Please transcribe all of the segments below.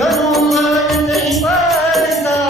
हनुमान नहीं पारदा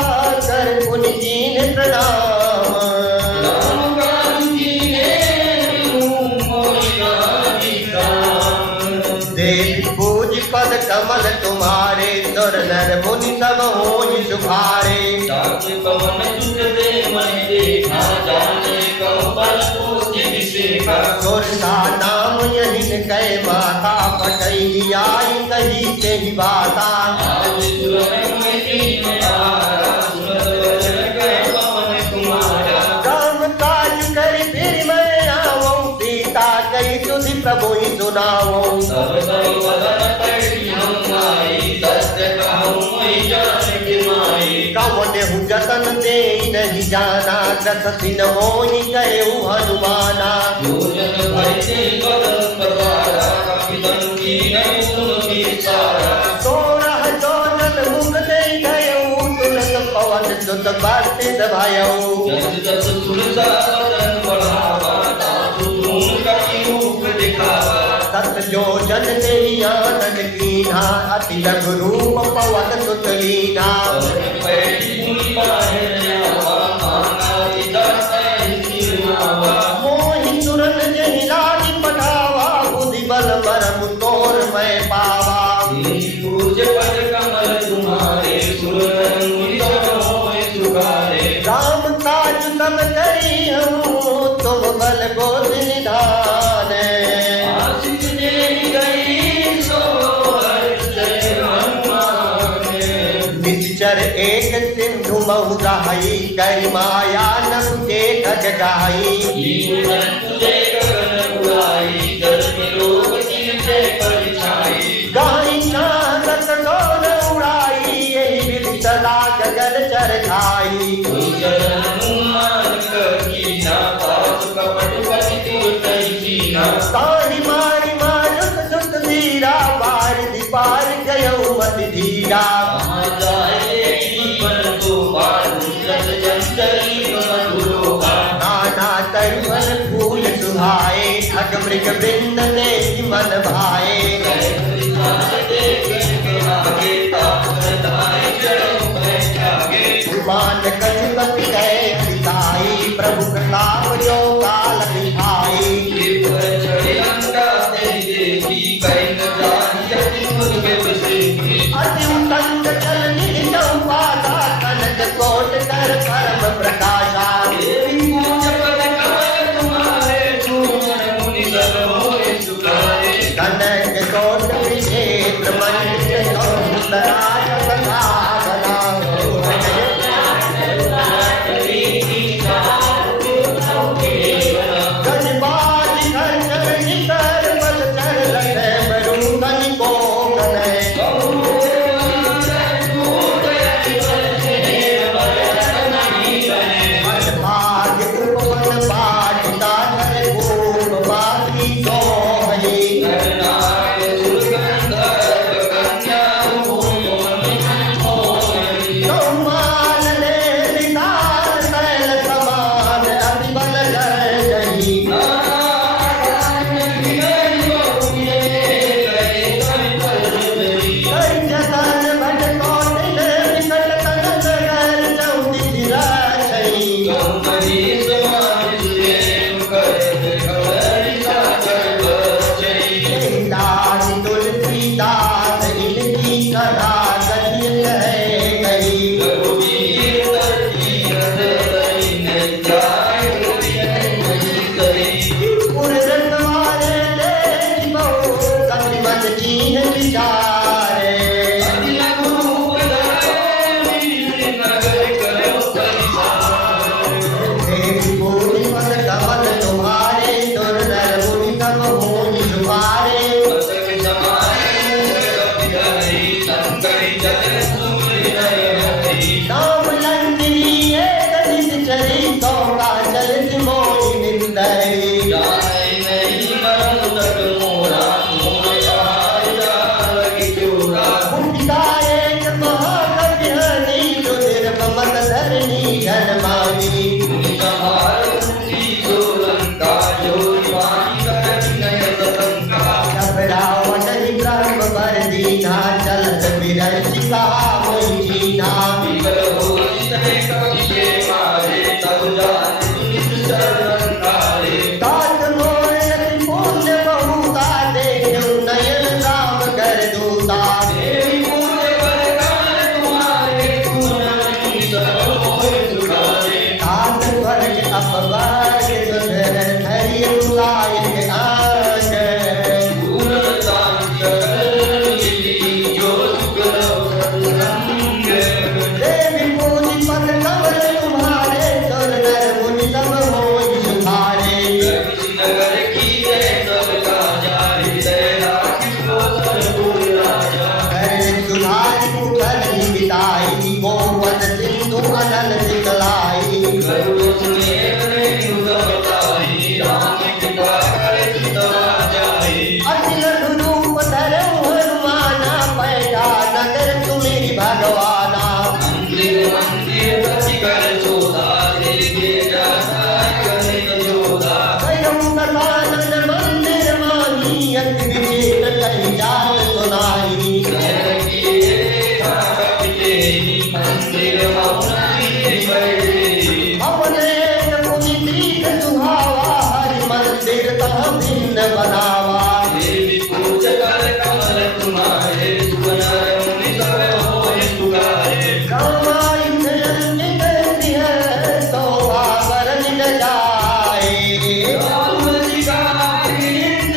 सब होई सुखारे। जाके पवन सुत दे मन देखा, जाने कहो बल पूज्य विशेखा। सुरसा नाम यही कै माता, पटई आई कही के ही बाता। आज सुरन में दीन आरा, सुनत वचन कह पवन कुमारा। राम काज कर फिर मैं आवऊं, सीता कही तुझी प्रभु ही सुनाऊं। सब सब वदन पढ़ी हम आई, सत्य कहूँ मैं जानकी माई। कवन हूँ जतन दे नहीं जाना, दस दिन मोहि गए हनुमाना। भोजन भरते बदन प्रसारा, कपितन की नहीं सुन विचारा। 16 जोजन मुख दे गए, तुरंत पवन सुत बरसित भयऊ। जस जस सुरसा वदन बढ़ावा, तासु धूम कपि रूप दिखावा। सत जोजन तेरी आनन कीन्हा, अति लघु रूप पवन सुत लीना। पैठी मुनि बाहिर आवा, मांगाति दर्शन सिरनावा। मोहि तुरन जहि लाज पठावा, बुद्धि बल मरम तोर मैं पावा। पूज पद कमल तुम्हारे, सुर नर मुनि सब होय सुखारे। राम काज सब करी हूँ, तुम बल गोद निधान। आशिक देहि गई सो हर्षय हनुमान। निश्चर एक सिंधु महु रहाई, कई माया नभ के खग गाई। दीन तुझे गगन उड़ाई, धरती लोक तिनके परिछाई। गाई चांदत डोल उड़ाई, यही विधि सदा गगन चर खाई। कोई चरण हनुमान कीना, पास कपट पति तुरतै कीना। ताहि मारी मारुत सुत धीरा, पार दिपार गयऊ मति धीरा। कहाँ जाए जीवन तो पार, जस जंतरी मधुरो पार। नाना तरुवन फूल सुहाए, ठग मृग वृंद देहि मन भाए। मान कछुपति कह पिताई, प्रभु प्रताप जो काल दिखाई। अति उतंग चल निज चौपाला, कनक कोट कर परम प्रकाशा। कनक कोट विजेत्र मंत्र सुंदराय सखागना। गजबाज खंजर निकर बल चढ़ लगे, मरुदन को गने। मंदिर मंदिर प्रति कर चोदा देखे जाता करे जोदा स्वयं दशानन मंदिर मानी अति विचित्र कही जात सुनाई मंदिर मौनी बड़े अपने मुनि तीर्थ सुहावा हरि मंदिर तह भिन्न बनावा देवी पूज कर कमल तुम्हारे सुनर मुनि सब होए पुकारे रामायण अंकित गृह शोभा वरन न जाए राम जी का कीर्त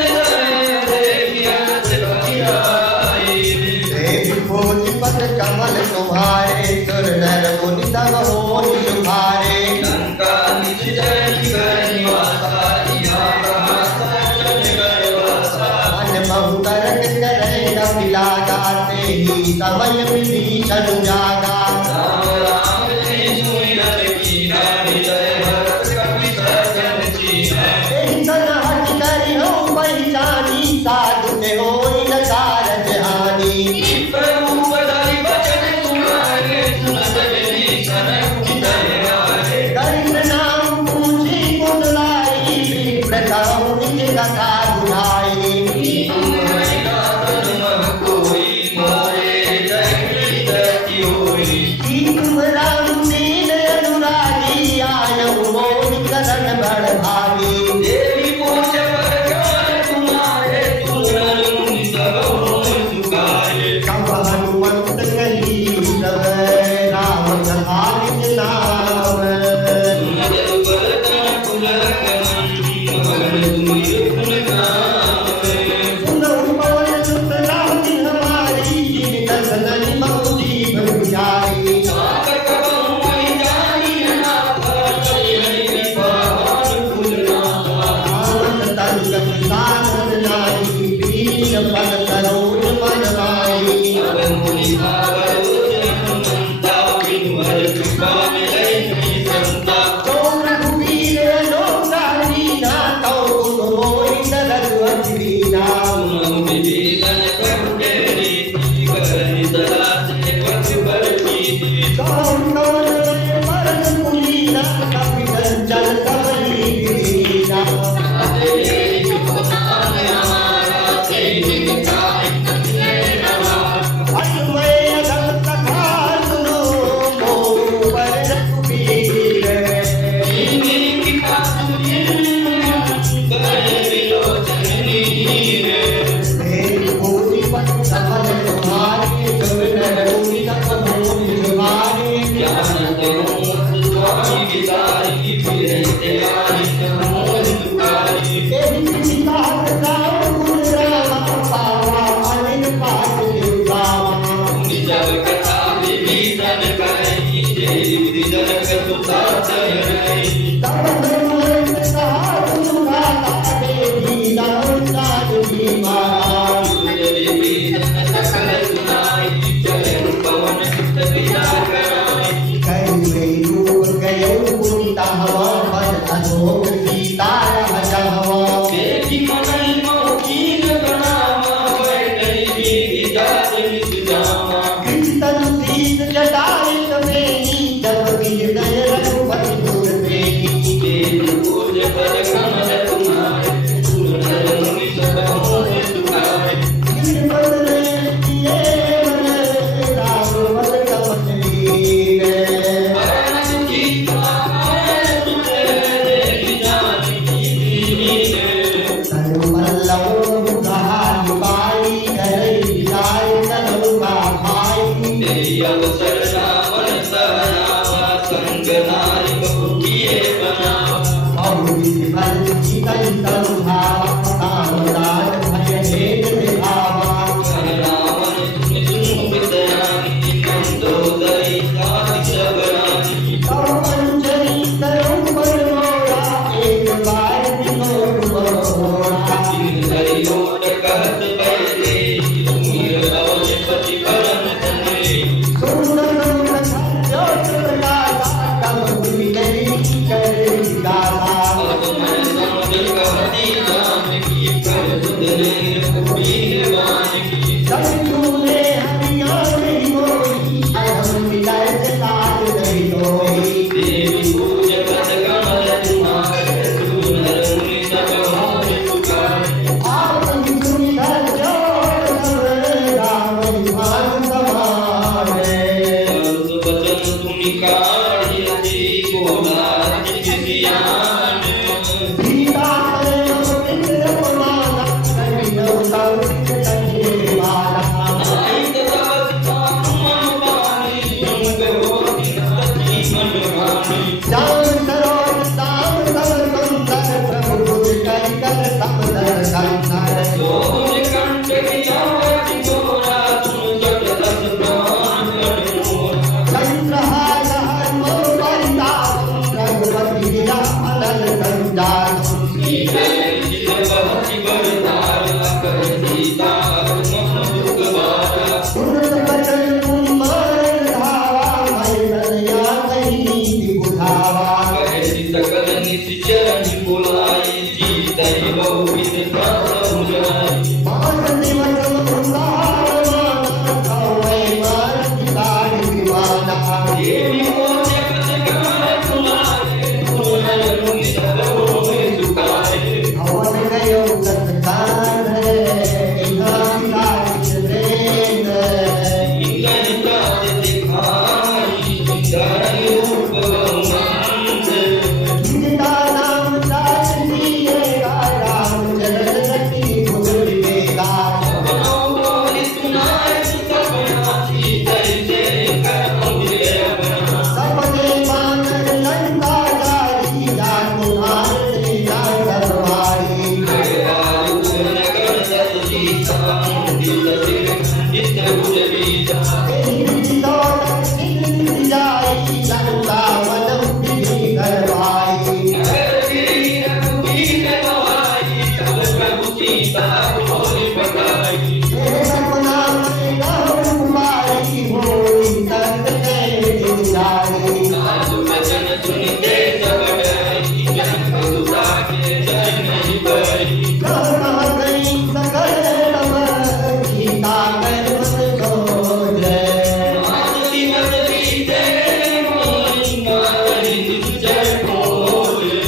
देखिया सखियाई देवी भोज पद कमल तुम्हारे सुर नर मुनि सब होई तुम्हारे लंका निज जय कर निवासा यहाँ कहाँ सजन गरवासा मन बहुतरक करे कपिला गाते ही समय विभीषण जागा राम राम ने सुई नर कीना हृदय भरत कपि सजन जीना एहि सन हट करि हम पहचानी साधु के होई न कारज हानि प्रभु बधाई बचन तुम्हारे सुन सजनी सन उतरे करि प्रणाम पूछी कुंडलाई विप्र कहु निज कथा बुझाई की तुम राम दीन अनुरागी आयु मोहि करण बड़ भागी कब हनुमंत कही सब राम कथा निज नाम सुनहु पवन सुत रामति हमारी दर्शननि बहु जीवन बुझाई आनंद तनु गति साधन नाई पीन पद तरोज मन माई तो रघुवीर अनुसारी ना तो गुण मोहि सरल अधीना कौन कौन मरद पुनीना कपि कंचन कमली गिरीना अश्वय अगम कथा सुनो मोर पर रघुवीर तेरी भूमि पर कमल तुम्हारे सुर नर मुनि सब होई तुम्हारे तेरी सिद्धार्थ राम गुण रामा पावा अनिल पाठ दुर्गावा तब धर्म सहार सुनाता देवी लंका दुखी मारा कई रूप गयो पुनीता हवा पद अधोक सीता हवा कीर्तन दीन जटाई कमेनी जब गिर गए रघुपति दूर प्रेमी निर्मल ने किए मन राम मत कमल लीन तनु कहानी पाई करे विदाई तनु का भाई अवसर रावण सहनावा संग नारी बहु किए बनावा बहुरी भल चितई तनु भावा ताम राज भय भेद दिखावा रावण सुन बितरानी मंदोदरी काति सबरानी कौमंजरी तरु पर मोरा एक बार विनोद मोरा हरिओट कहत बैठे मीर अवधपति परम तने सुंदर कथा जो सुनाता कब भूल गई करे गाता अब मैं समझ कर निकालियति गोलाज किसियान सीता इंद्र प्रमाण करियो संत करिए वाला आनंद दासिका मन पानी गो सती मन मानी जान सरोज दाम सब सुंदर प्रभु बुझ कर सब दर्शन कर सोम कंठ किया गोरा तुम जग दस प्राण कटोरा चंद्रहार हर मोर बंदा रघुपति गिरा मदन कंजान सीते चित बहुति बरदार कर सीता मन दुख बारा सुनत बचन तुम मारन धावा मैं दया नहीं बुझावा कहे सकल निश्चरण बुलाई जीतै बहुविध प्राण बुझाई मान निवचन प्रसार मान कौवे मान कितार दीवाना देवी को जगत गाय तुम्हारे पूर्ण मुनि सब होए सुखाए भवन गयो सत्कार इनाम काज देन इंगन काज दिखाई धरणी रूप गौमंद जिनका नाम दास दिए राम चरण सती भूल बेगा अपनो बोली सुनाए सपना सीतै से कर मुझे अपना सपने मानर लंका जारी जानु भारत जान दरबारी नगर दस सीता मुंडित सिर खंडित भुज बीजा तेरी दौलत सिंध जाई लंका वनम बिगड़ी करवाई नगर गिरी रघुवीर गवाई तब प्रभु सीता भोली पकाई तेरे सपना में गाँव कुमारी होई संत के जारी सासु वचन सुनते सब डरी जनक सुता के जय नहीं बरी कह गई सकल नमः गीता कर मन खोजे मानसी मन बीते मोहि मारी निश्चय बोले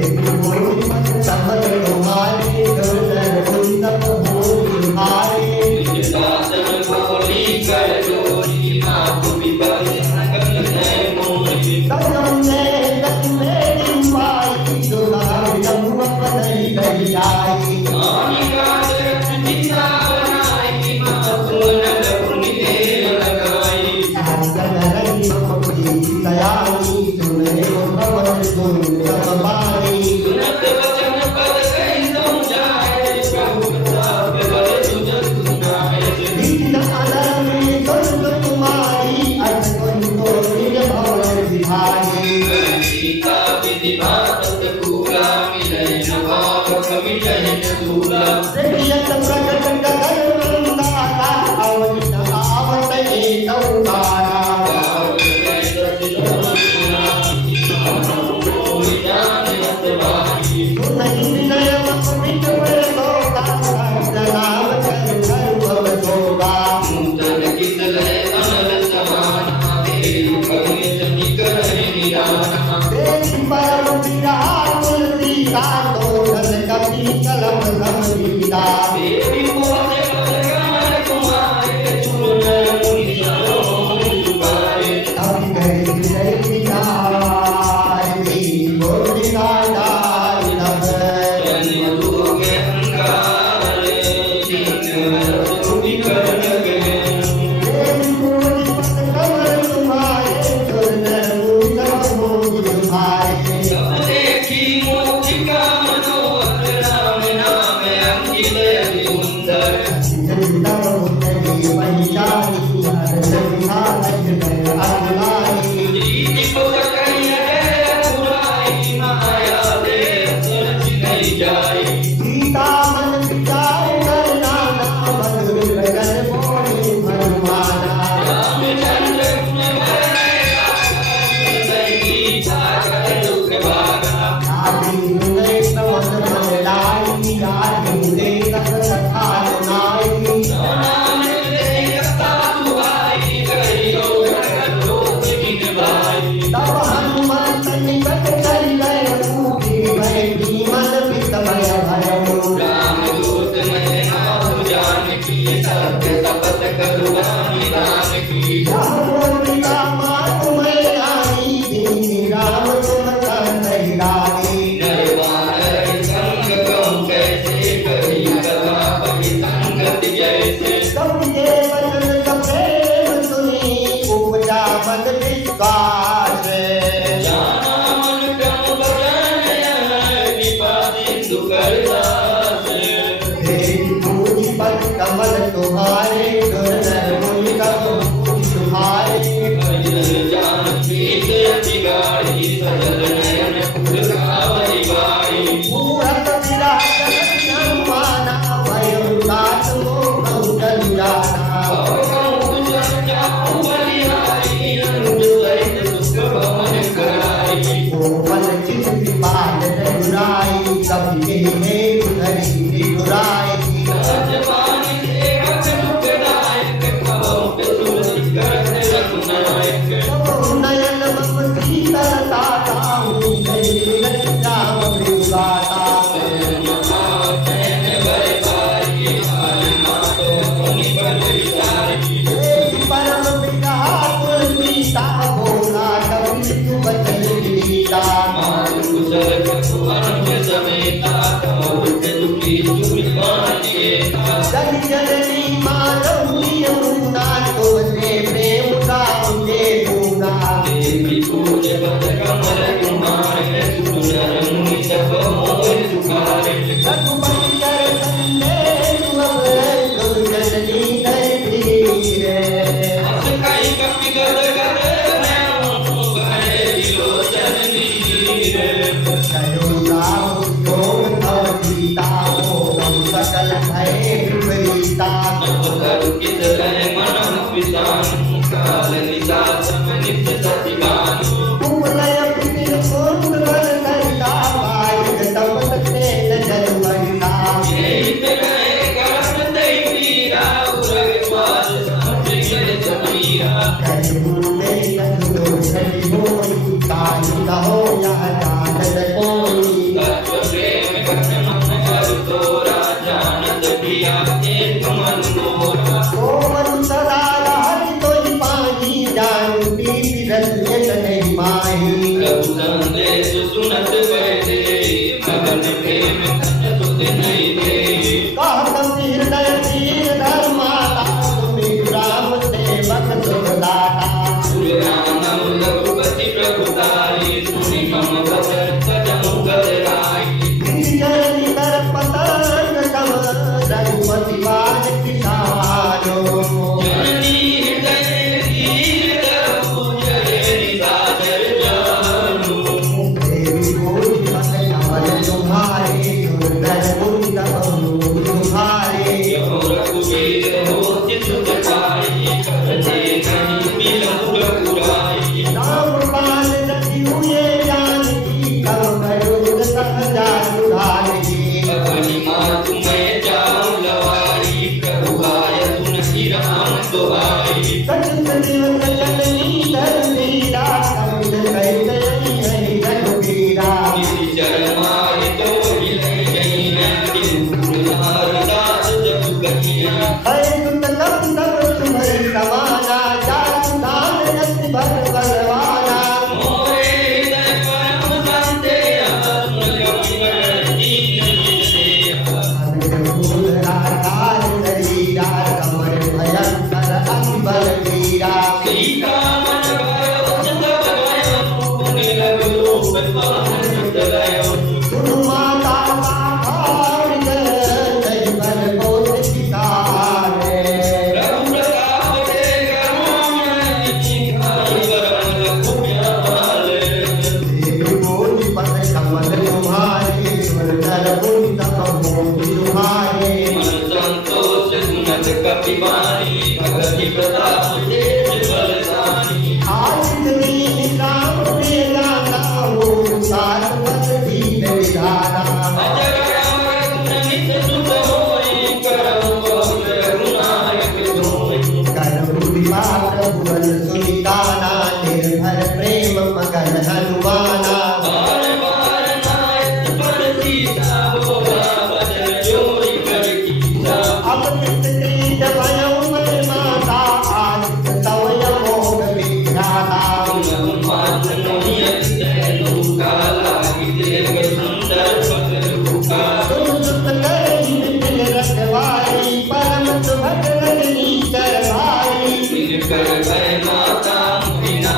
एक मोहि मन समझ तुम्हारी दुर्धर कुंदन होई हारे शासन बोली कर जोरी माप विपद सकल है मोहि कदम ने दिवाई दुला विलम्ब पदई गई आई आनी काज चिंता बनाई मासु नग पुनि देर लगाई आजकल रंगी पपड़ी दयाली सुने भवन सुन समाई सुनत वचन पद कहि समझाए प्रभु प्रताप बल तुझ सुनाए विघ्न अनर दुर्ग तुम्हारी अटकन तो निज भवन विभागी सीता विधि भारत पूरा मिलै न भाव मिलै न दूरा श्रेयस प्रकट गगन मंदाता अवनित आवत एक अवतारा सुनहि विनय मत लोका नाम कर भव जोगा देवी परम विराट तुलसी का तोरण कपि कलम धम गीता अभी गए विजय विचार बोली गाय देवी बोली पत कमल तुम्हारे दुर्धर मूल मोहि तुम्हारे जगदम मुनि वैचारी हर जगहा लग अगलाई सीता मन विचार करना मधुर लगन मोहि मनमाना आदि गुणे पवन मन लाई आदि दे कथा सुनाई मद विश्वास जाना मन क्रम भजन कृपा सिंधु करदास तेरी पूरी पद कमल तुम्हारे गुरनर मुनि कब तुम्हारे भजन जान प्रीत अति गाढ़ी सजल नयन पुरखावरी बाई मूढ़त विराट माना भयं दास मोह जाना कोमल चित विपाल रघुराई कभी में उधरी दुराई नयन मम शीतलता ताहु राम गाता परम विकार सीता बोला कभी तू बचन गीता जन जननी मानव यमुना तो से प्रेम का मुझे दूंगा रघुपति कर संदेश तुम जननी धरती रे करुणा योग और गीता हो सकल भय विपरीता कुमलय पितिल कुंड वर करता बाइक तपत तेल जल वरता करुणे लखो छली होई काई कहो यह जानत कोई कोमल सदा हरि तोई पानी जान पीति रस नहीं माही सुनत बैठे मगन प्रेम नहीं दे कहत हृदय धीर धर्माता तुम्हें राम सेवक सुखदाता रघुपति प्रभुताई सुनि मम वचन सजनु गजराई जननी कर पतंग कम रघुपति बाज पिछारो जननी हृदय धीर धरु जरे निसादर जानू देवी बोली पद कमल तुम्हारे दुर्दर मुनि तब तुम्हारे रघुवीर होत सुख पाई करते नहीं मिलऊ रघुराई राम पाल रति हुए जानकी कब करो सहजा सुधारी अपनी मात मैं जाऊं लवाई करुआय तुलसी राम दुहाई सचत जीवन जननी धर्मीरा कबीर कहते हरि रघुवीरा चरमाय तो मिले गई नारदास जग गहिया हरे तुम लम तब तुम्हारी समाना जातु दान रति भर बलवाना मोरे हृदय परम शांते आत्म गंगर दीन से फूल राकार शरीरा कमर भयंकर अंबर वीरा सीता मन भयो जगत भयो नीलव रूप पावन दलयो सुनु माता का भाव जय बल बोल सितारे प्रभु प्रताप ते करुणा दिखाई वरम लघुम्याल देवी बोली पद कमल तुम्हारे स्वर्णर मुनि तब तुम्हारे मन संतोष सुनत कपिवानी भगति प्रताप तेज बलशानी आशिक दीन राम प्रिया नाम सात पद दीन विधाना अजर अमर गुण नित सुत होई करम बहुत रघुनायक धोई करम विवाह भुवन सुनिताना निर्भर प्रेम मगन हनुमाना बार बार नायक पर सीता बोला बजर जोरी कर कीसा अब चित्त भयो मन माता आशिक तवय मोह विख्याता मात नोनियत तैनु काला देव सुंदर पद का तुम सुत करी मिल रखवारी परम सुभग रजनी चरवारी कर भय माता बिना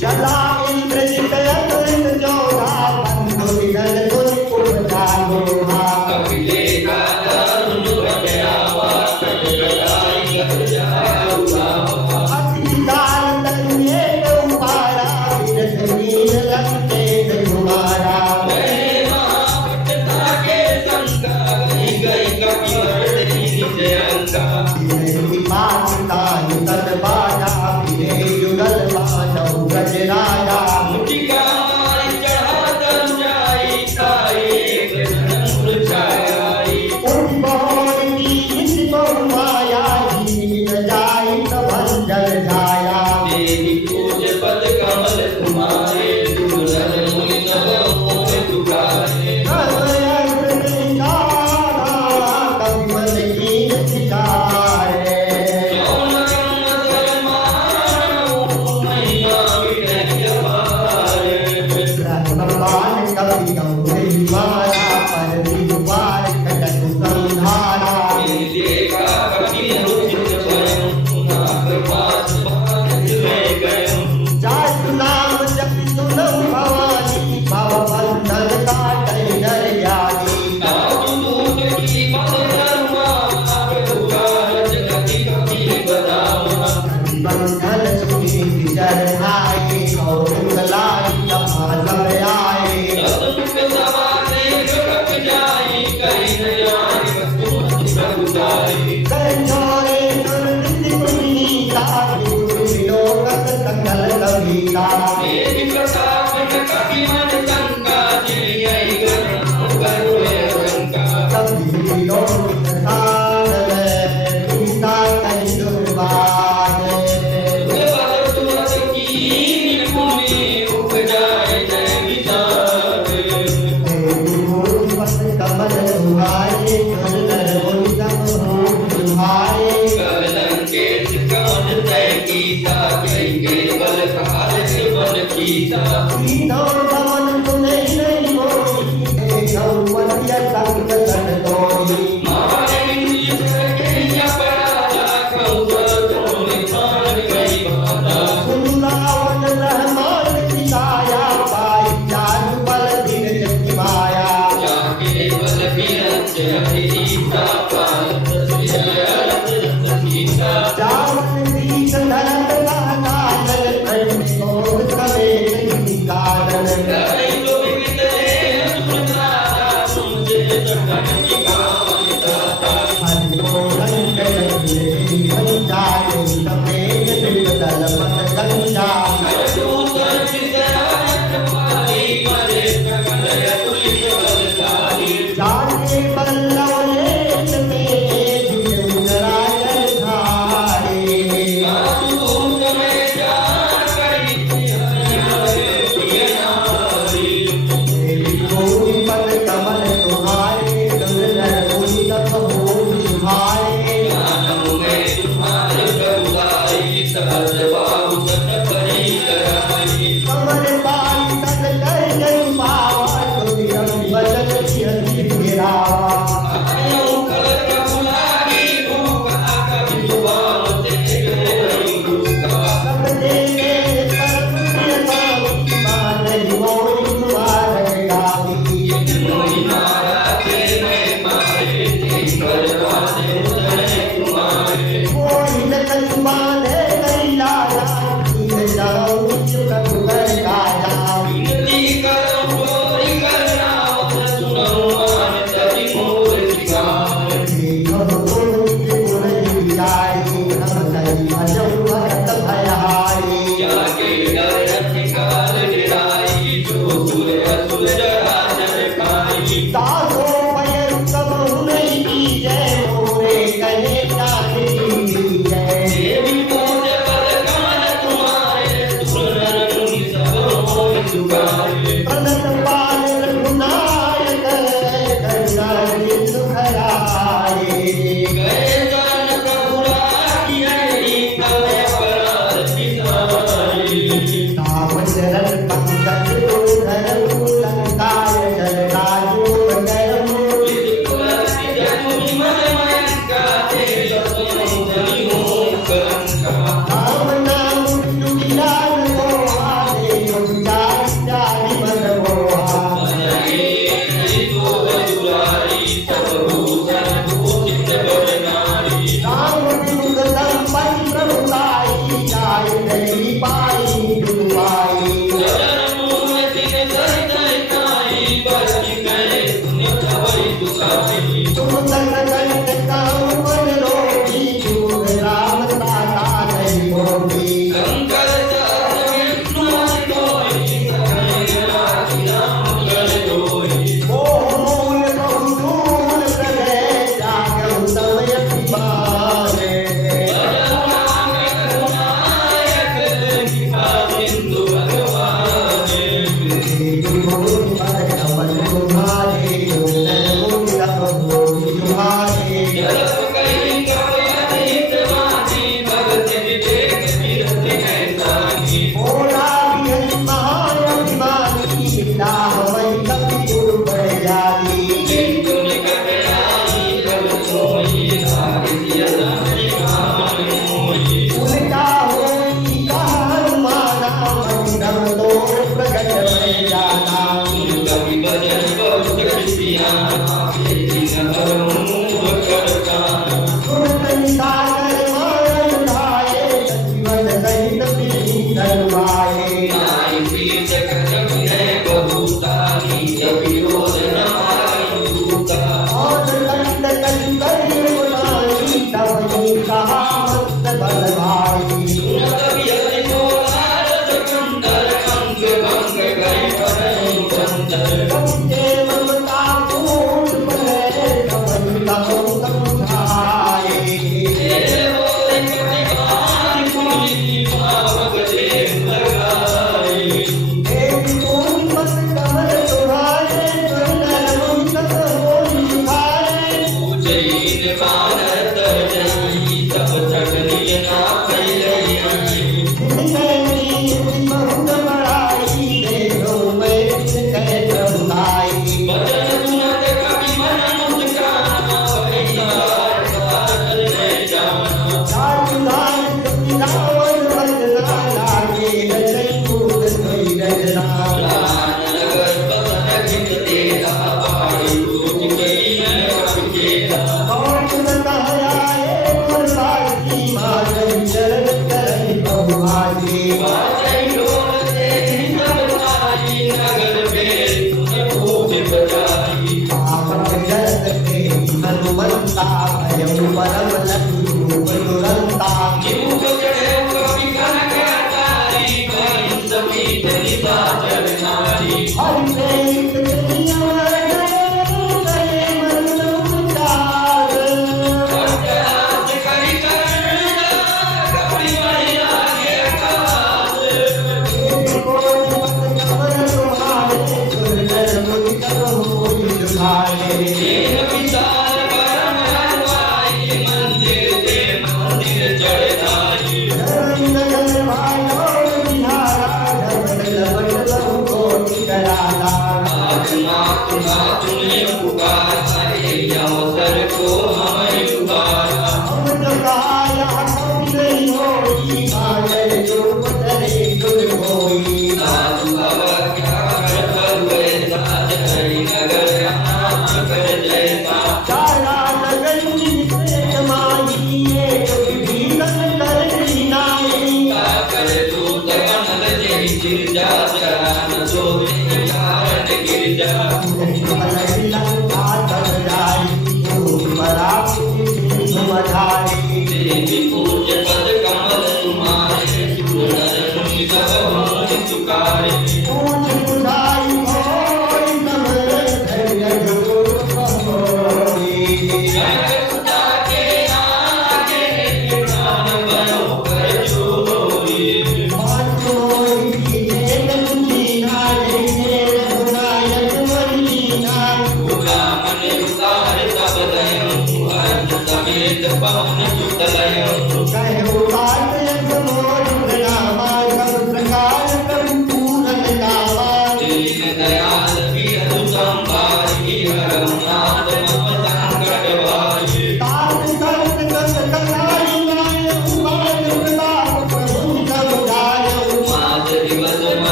चला इंद्रजित अतुलित जोधा बंधु निधन गुण उपजा लोहा अतिदान तन्ये तुम्हारा विरसनील लगते तुम्हारा माता तद बाजा फिरे युगल बाजौ गजराजा तुम्हारे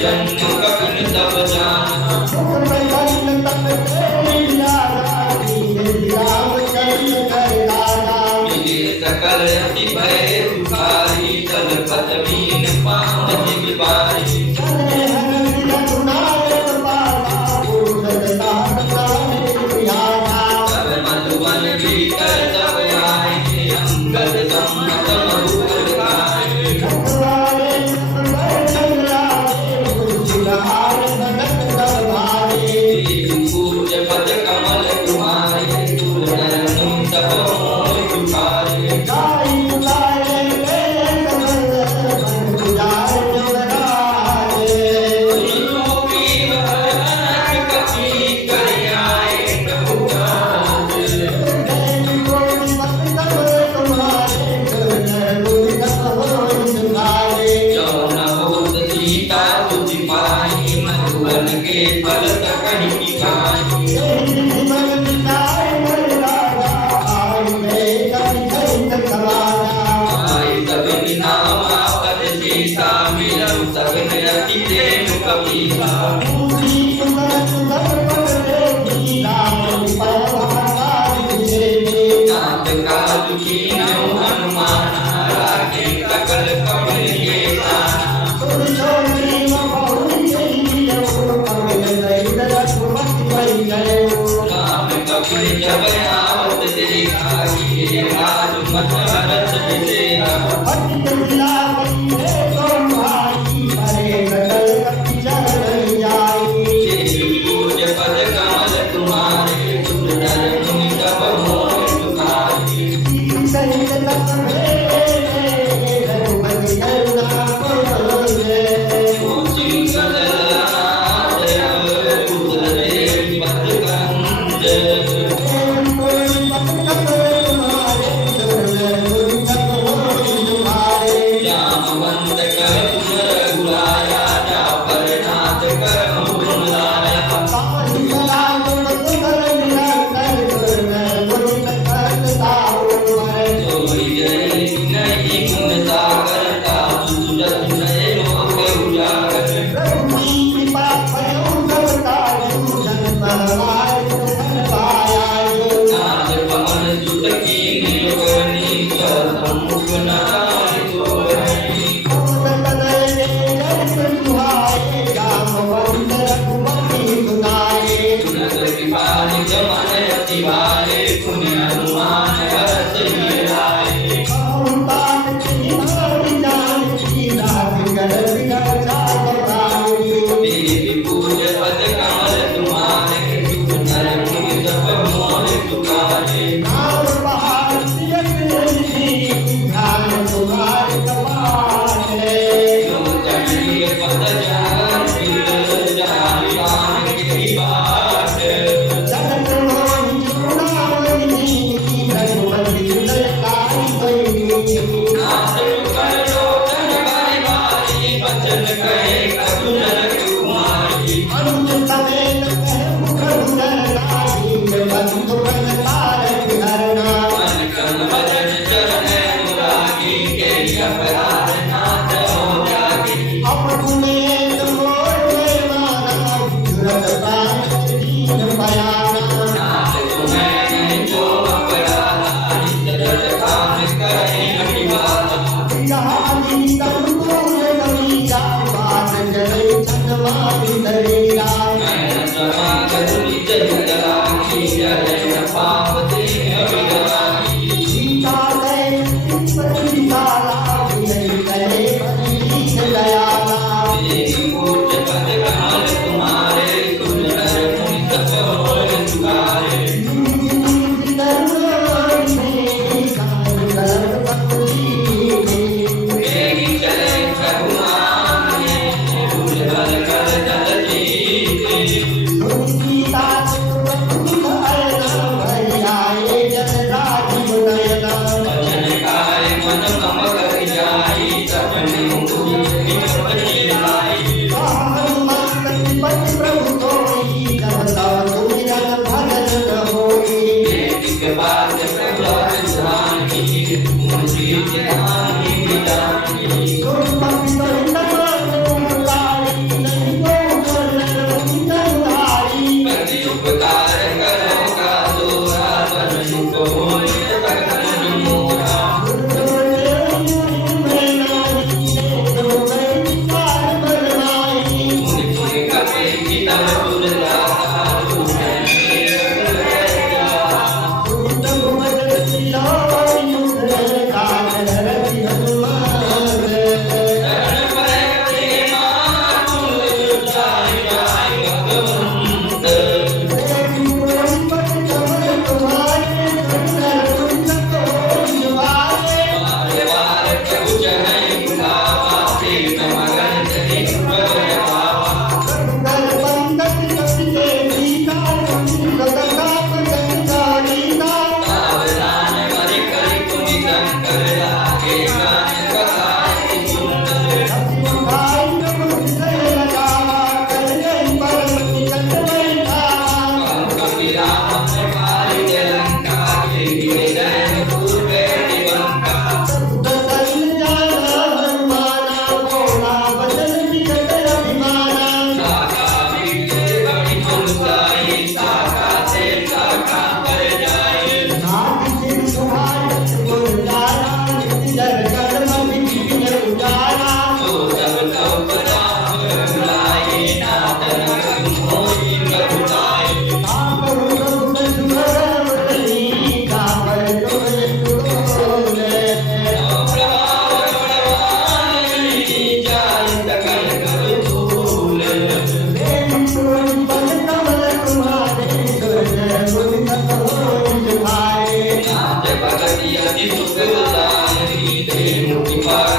जन्म कपिल सब जाना मिले सकल अति भय सुखारी तल पद मीन पावन जिग बारी तब मधुवन भीतर तब आए अंगद सम्मत मधुकर खाए पूज्य पद कमल तुम्हारे तुलनन तब मोह तुम्हारे के फल तकहि आए सबनि नाम आपद सीता मिलऊ सबनि अति प्रेम कपीसा नाथ काज कीनऊ हनुमान राखे सकल कपिल के ताना राम कपिल जब आवत देखा गिरे राज मत हरत विसेरा पूज्य पद कमल तुम्हारे तुम नर मुनि तब मोह तुम्हारे Thank you.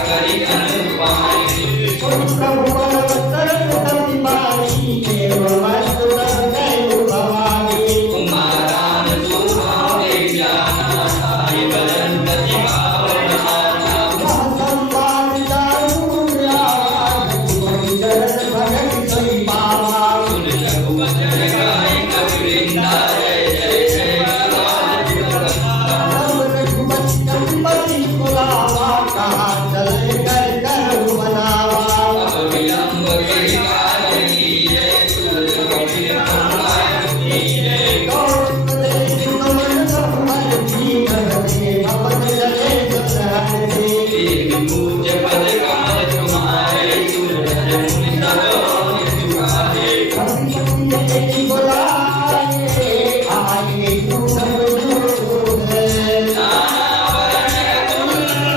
करी अनुपाई प्रभु बलवत्तर प्रतिपाली देवमस्तु तस्मै भवानी कुमारान सुभावे ज्ञानाय बलंतति भावनाना सुन रघुवचन गाय कविवृंदा जय जय जय अब विलंब के काज कीजे तुरत कबीर फरमाए कीजे एक पूज्य पद कमल तुम्हारे तुरत मुनि सब तुम्हारे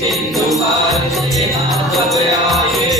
सिंधु भारत के नाथ बयाए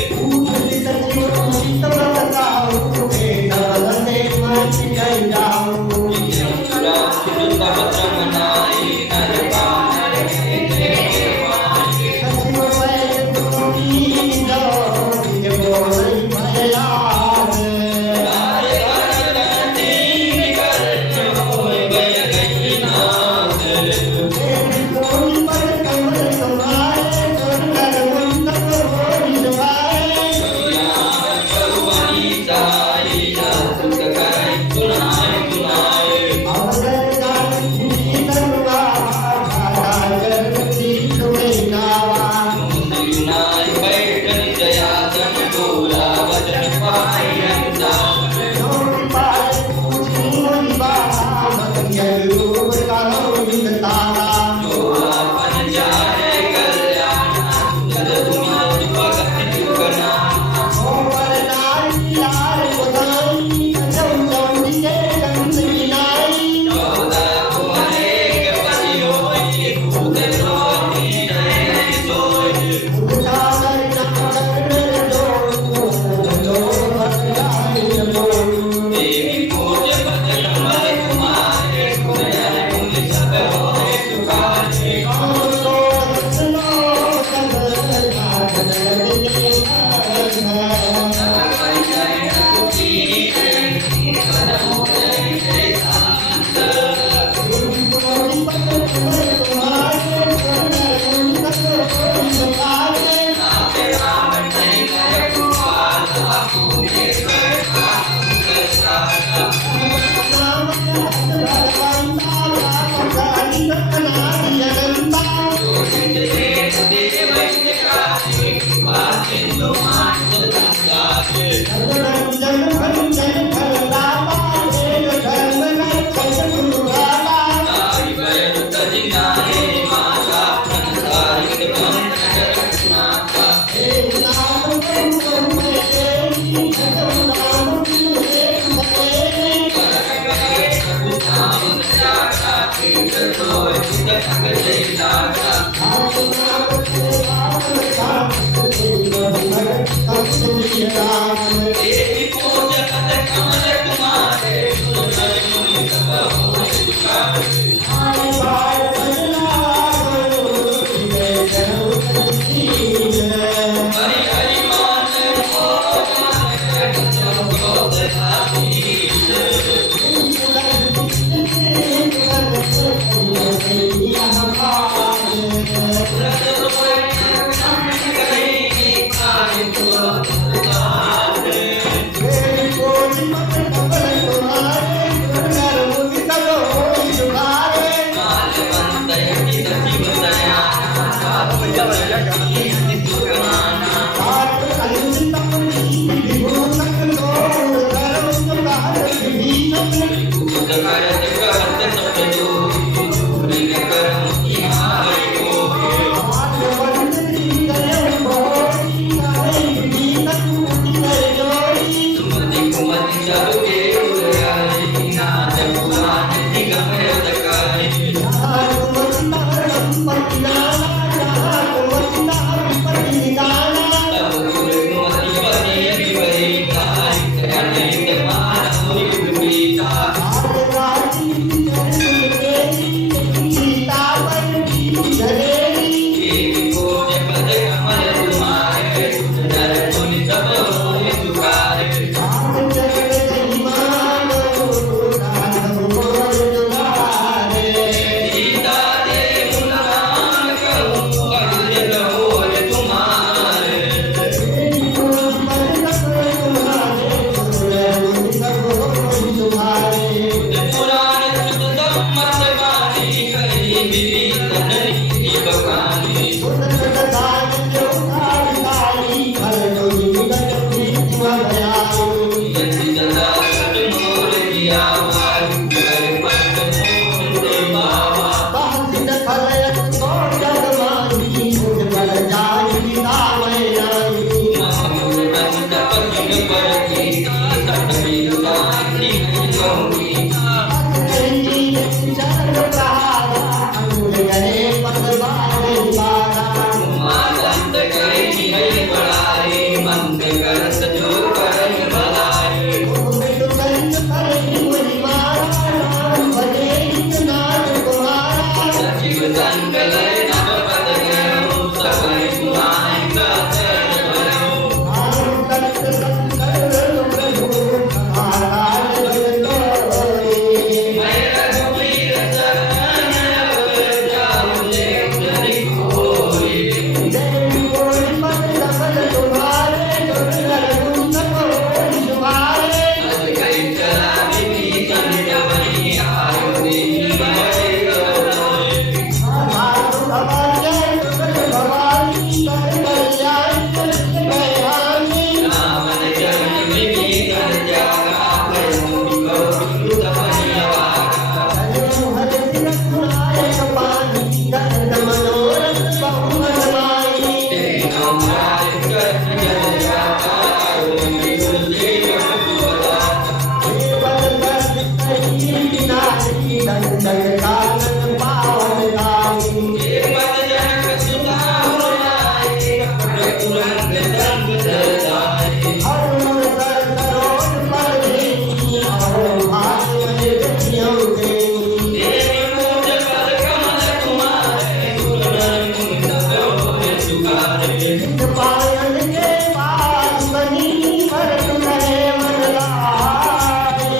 पायन के पास बनी भरत रहे मन लाए।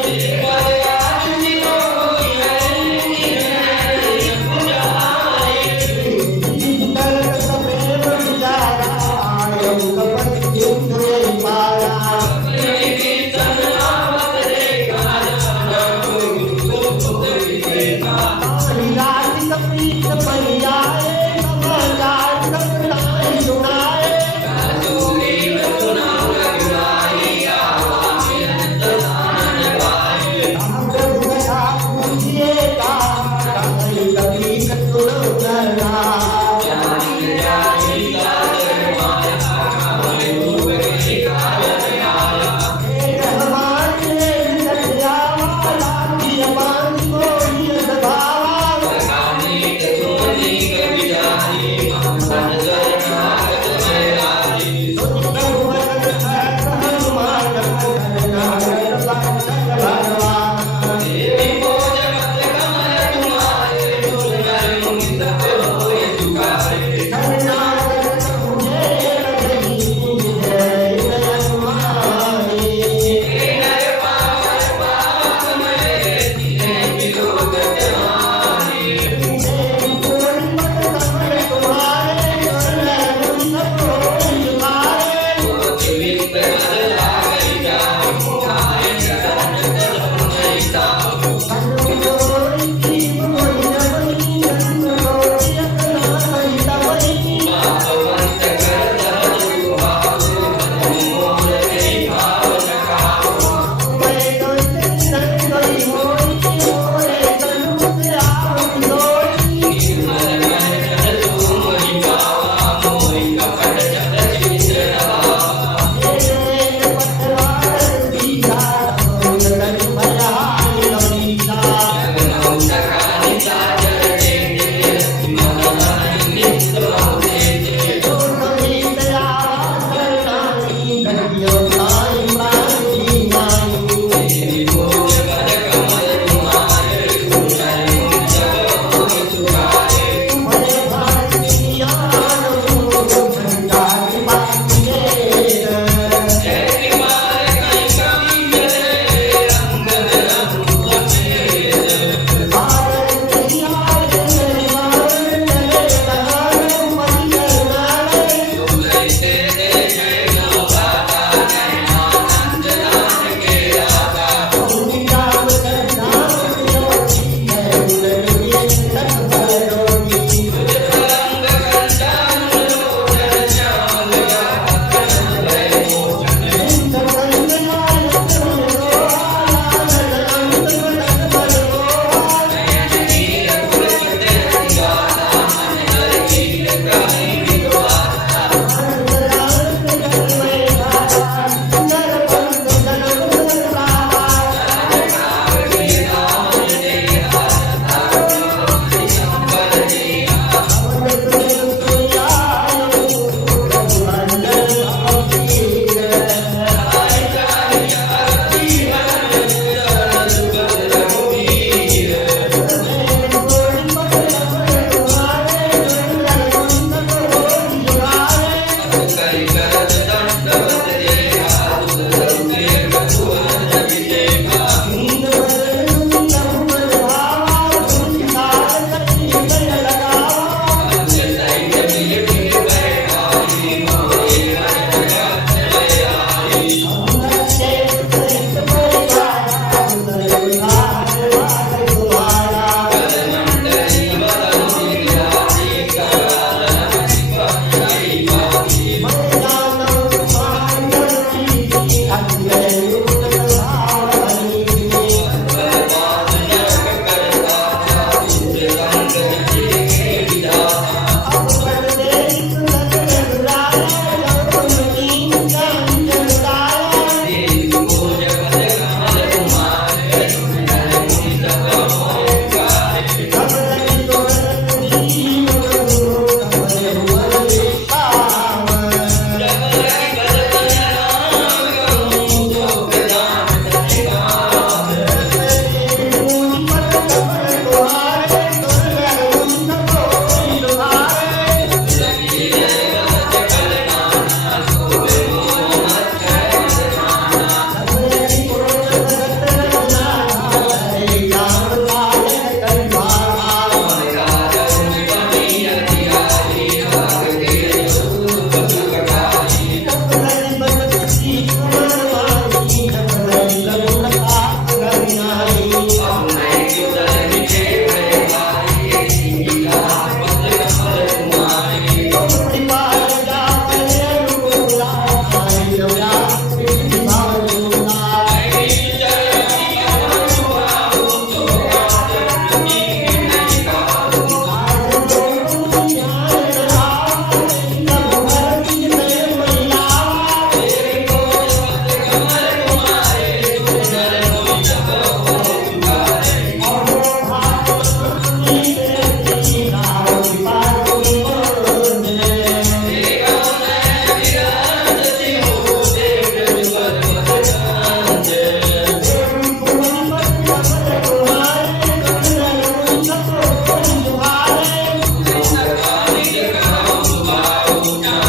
तरत सप्रेम विचारा कपट युद्ध में पाया। हरिराज कपीत परियाए समाचार सब नाई सुनाए। हम प्रभु कथा पूछिएगा कभी सुनो करना। Thank you.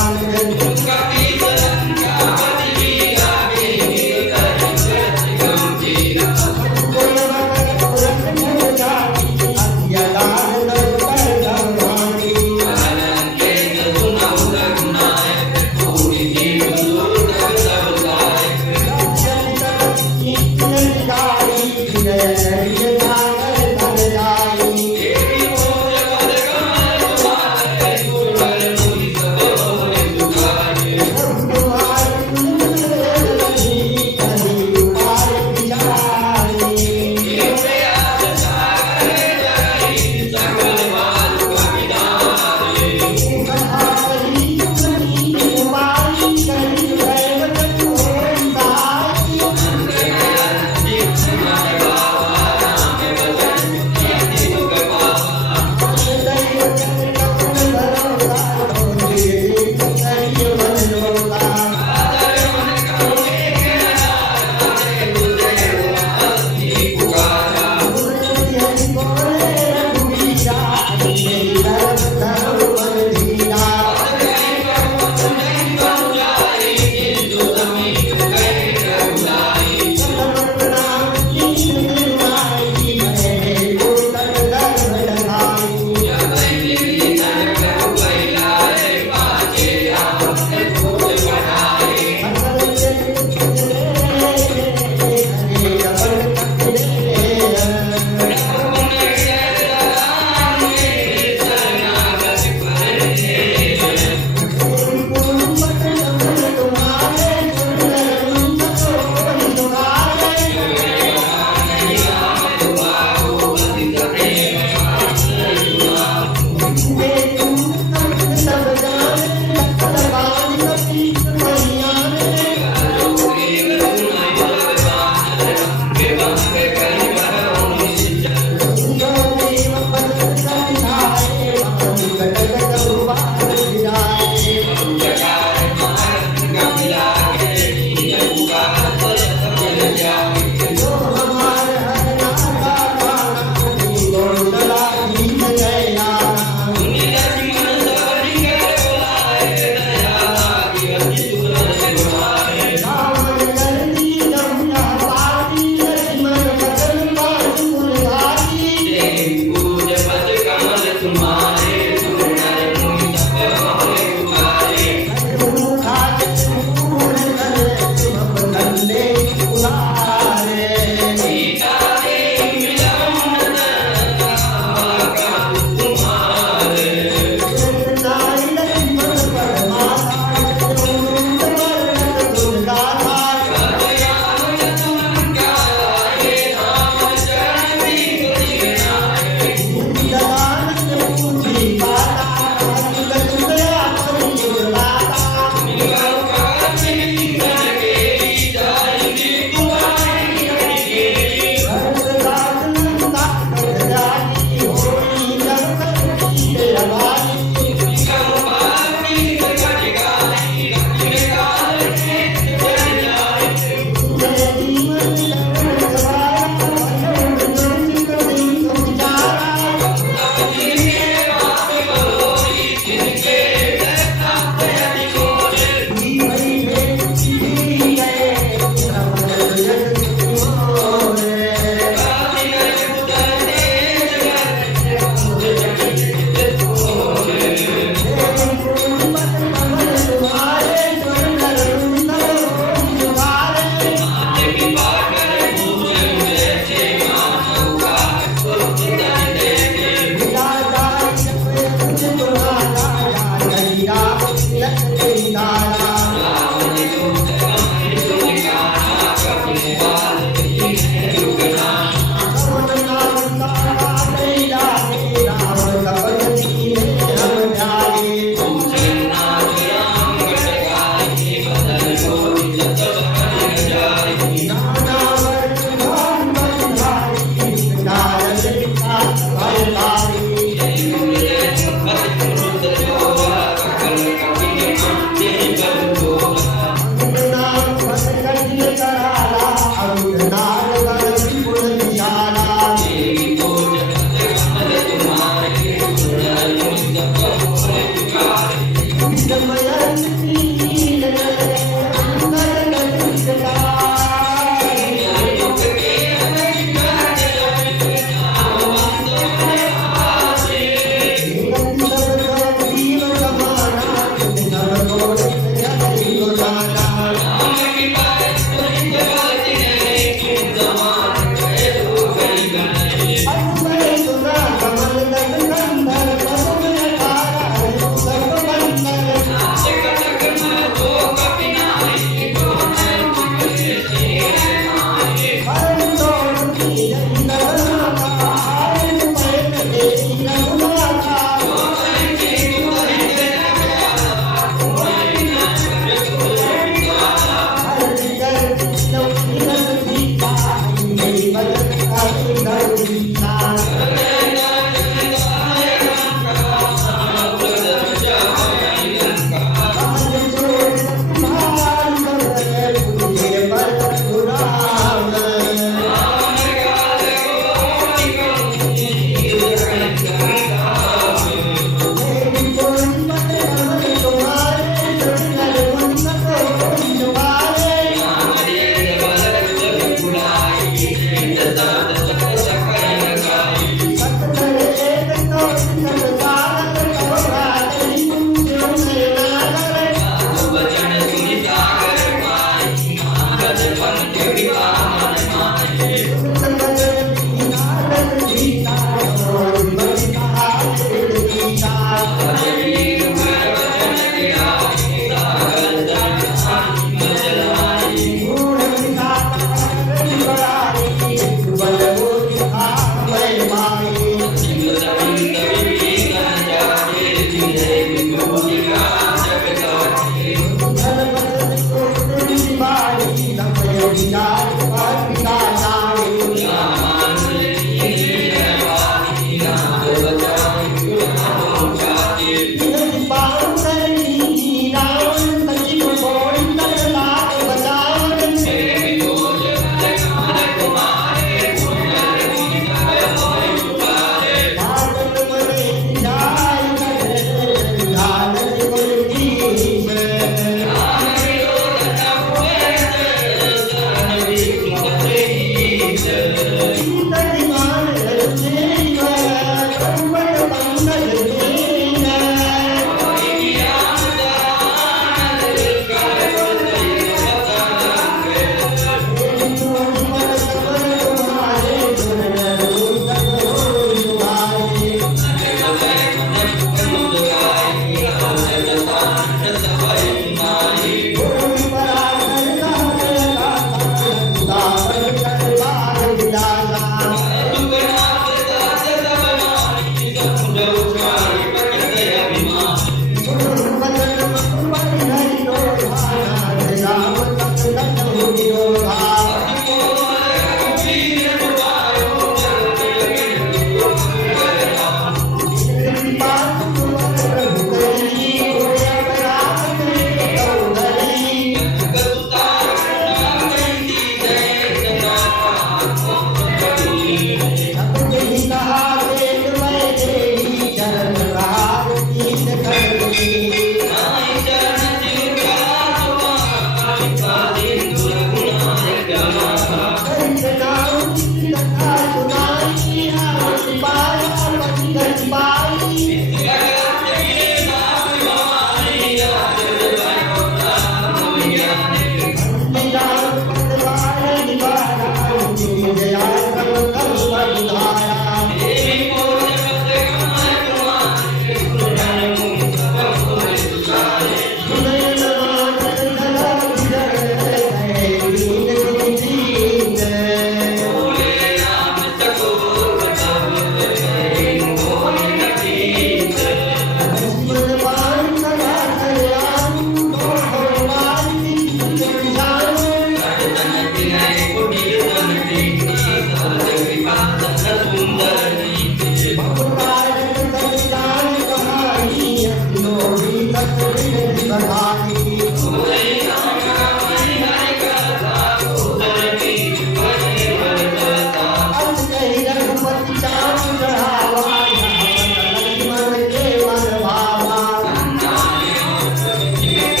Thank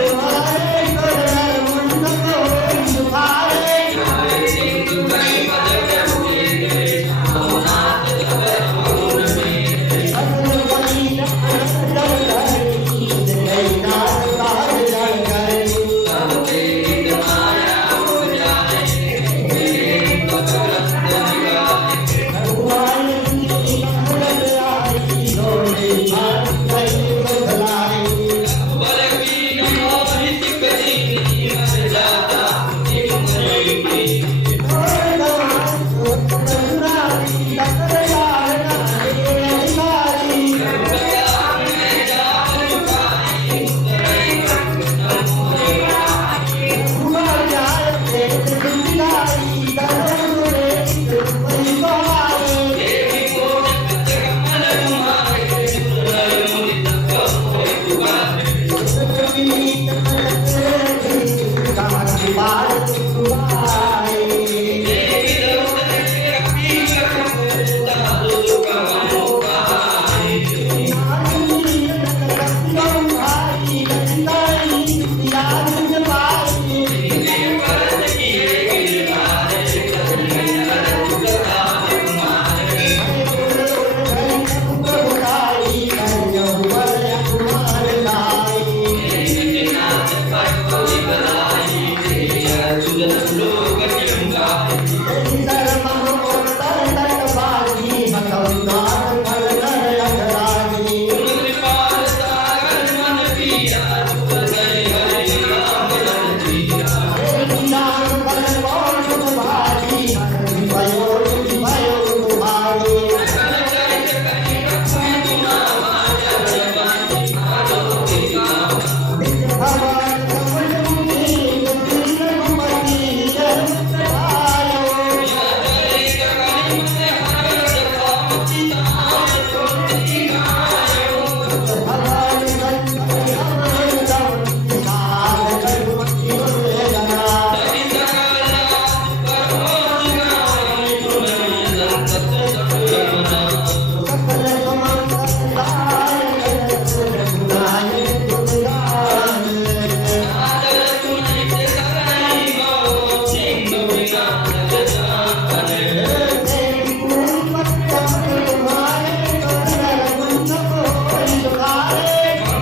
you.